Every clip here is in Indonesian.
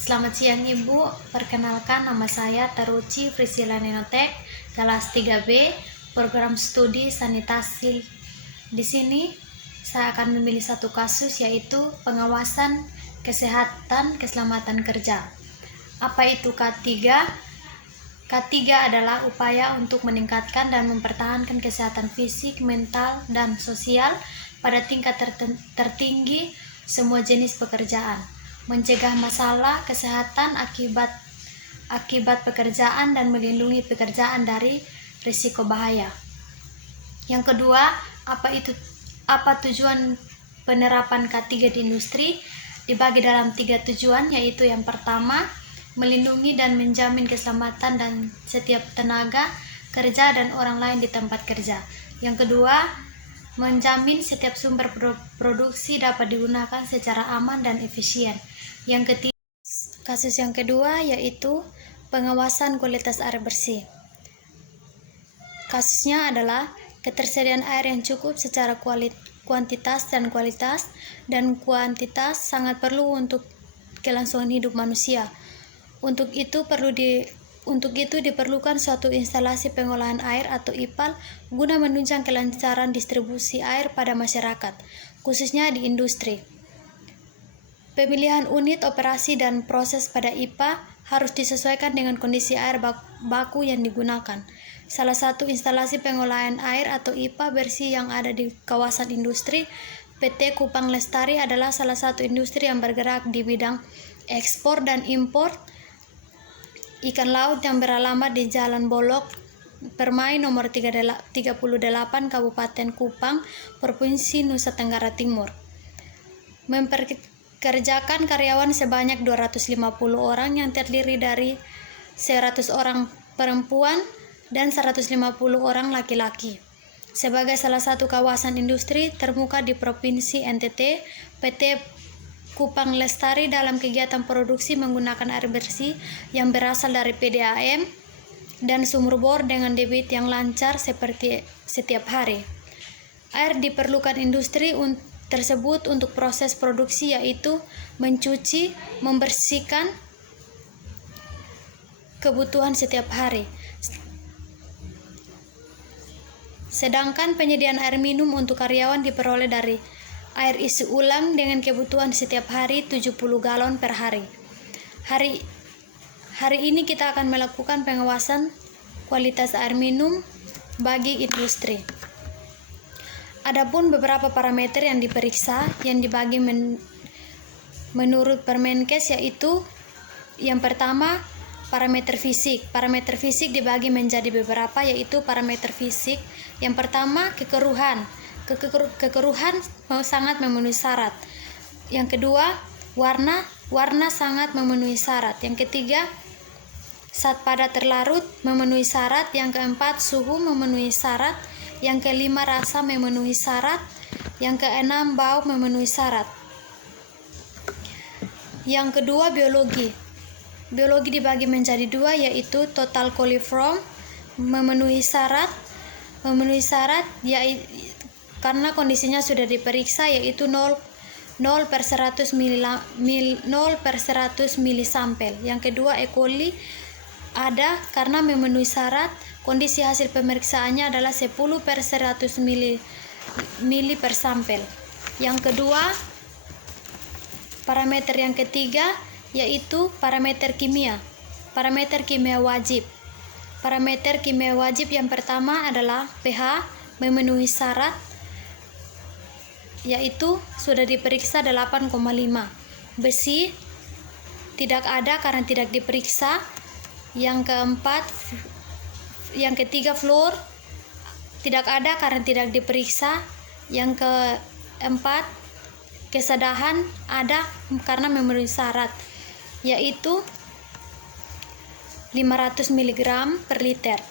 Selamat siang Ibu, perkenalkan nama saya Taruci Priscilla Nenotek, kelas 3B, program studi sanitasi. Di sini saya akan memilih satu kasus, yaitu pengawasan kesehatan keselamatan kerja. Apa itu K3? K3 adalah upaya untuk meningkatkan dan mempertahankan kesehatan fisik, mental, dan sosial pada tingkat tertinggi semua jenis pekerjaan, mencegah masalah kesehatan akibat pekerjaan dan melindungi pekerjaan dari risiko bahaya. Yang kedua, apa tujuan penerapan K3 di industri? Dibagi dalam 3 tujuan, yaitu yang pertama, melindungi dan menjamin keselamatan dan setiap tenaga kerja dan orang lain di tempat kerja. Yang kedua, menjamin setiap sumber produksi dapat digunakan secara aman dan efisien. Yang ketiga, kasus yang kedua yaitu pengawasan kualitas air bersih. Kasusnya adalah ketersediaan air yang cukup secara kuantitas dan kualitas, dan kuantitas sangat perlu untuk kelangsungan hidup manusia. Untuk itu diperlukan suatu instalasi pengolahan air atau IPAL guna menunjang kelancaran distribusi air pada masyarakat, khususnya di industri. Pemilihan unit operasi dan proses pada IPA harus disesuaikan dengan kondisi air baku yang digunakan. Salah satu instalasi pengolahan air atau IPA bersih yang ada di kawasan industri PT Kupang Lestari adalah salah satu industri yang bergerak di bidang ekspor dan impor ikan laut yang beralamat di Jalan Bolok Permai nomor 38 Kabupaten Kupang, Provinsi Nusa Tenggara Timur. Memperkerjakan karyawan sebanyak 250 orang yang terdiri dari 100 orang perempuan dan 150 orang laki-laki. Sebagai salah satu kawasan industri termuka di Provinsi NTT, PT Kupang Lestari dalam kegiatan produksi menggunakan air bersih yang berasal dari PDAM dan sumur bor dengan debit yang lancar seperti setiap hari. Air diperlukan industri tersebut untuk proses produksi, yaitu mencuci, membersihkan kebutuhan setiap hari. Sedangkan penyediaan air minum untuk karyawan diperoleh dari air isi ulang dengan kebutuhan setiap hari 70 galon per hari. Hari ini kita akan melakukan pengawasan kualitas air minum bagi industri. Adapun beberapa parameter yang diperiksa yang dibagi menurut Permenkes, yaitu yang pertama, parameter fisik. Parameter fisik dibagi menjadi beberapa, yaitu parameter fisik. Yang pertama, kekeruhan. Kekeruhan sangat memenuhi syarat. Yang kedua, warna sangat memenuhi syarat. Yang ketiga, zat padat terlarut memenuhi syarat. Yang keempat, suhu memenuhi syarat. Yang kelima, rasa memenuhi syarat. Yang keenam, bau memenuhi syarat. Yang kedua, biologi. Biologi dibagi menjadi dua, yaitu total coliform memenuhi syarat karena kondisinya sudah diperiksa, yaitu 0 per 100 milisampel. Yang kedua, E. coli ada karena memenuhi syarat. Kondisi hasil pemeriksaannya adalah 10 per 100 mili per sampel. Yang kedua, parameter yang ketiga yaitu parameter kimia. Parameter kimia wajib. Parameter kimia wajib yang pertama adalah pH memenuhi syarat, yaitu sudah diperiksa 8,5. Besi tidak ada karena tidak diperiksa. Yang ketiga, fluor tidak ada karena tidak diperiksa. Yang keempat, kesedahan ada karena memenuhi syarat, yaitu 500 mg per liter.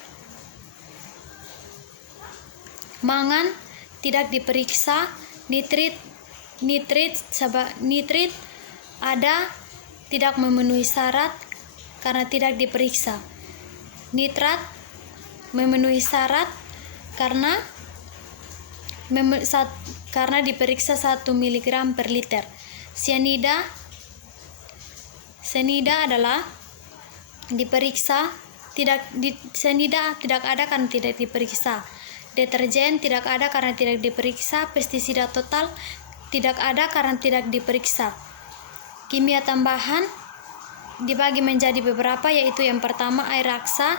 Mangan tidak diperiksa. Nitrit ada, tidak memenuhi syarat karena tidak diperiksa. Nitrat memenuhi syarat karena diperiksa 1 mg per liter. Sianida Cyanida adalah diperiksa, cyanida tidak ada karena tidak diperiksa. Deterjen tidak ada karena tidak diperiksa. Pestisida total tidak ada karena tidak diperiksa. Kimia tambahan dibagi menjadi beberapa, yaitu yang pertama air raksa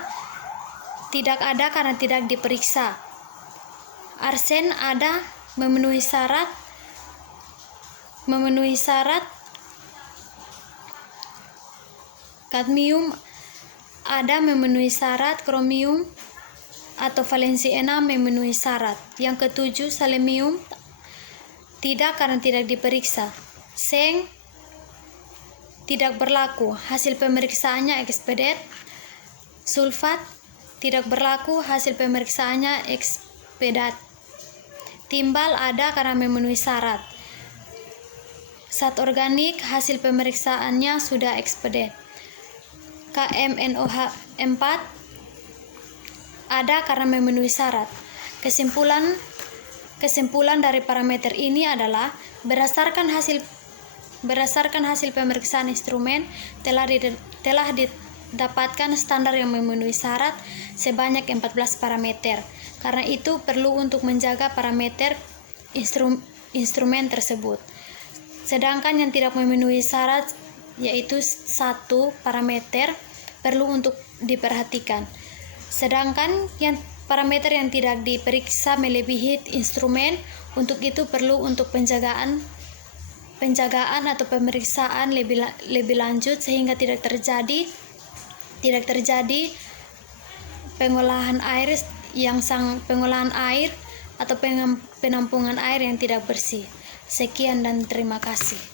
tidak ada karena tidak diperiksa. Arsen ada, memenuhi syarat. Kadmium ada, memenuhi syarat. Kromium atau valensi 6 memenuhi syarat. Yang ketujuh, selenium tidak karena tidak diperiksa. Seng tidak berlaku, hasil pemeriksaannya ekspedet. Sulfat tidak berlaku, hasil pemeriksaannya ekspedat. Timbal ada karena memenuhi syarat. Zat organik hasil pemeriksaannya sudah ekspedet. KMNOH4 ada karena memenuhi syarat. Kesimpulan dari parameter ini adalah berdasarkan hasil pemeriksaan instrumen telah didapatkan standar yang memenuhi syarat sebanyak 14 parameter. Karena itu perlu untuk menjaga parameter instrumen tersebut. Sedangkan yang tidak memenuhi syarat, yaitu 1 parameter, perlu untuk diperhatikan. Sedangkan parameter yang tidak diperiksa melebihi instrumen, untuk itu perlu untuk penjagaan atau pemeriksaan lebih lanjut sehingga tidak terjadi pengolahan air atau penampungan air yang tidak bersih. Sekian dan terima kasih.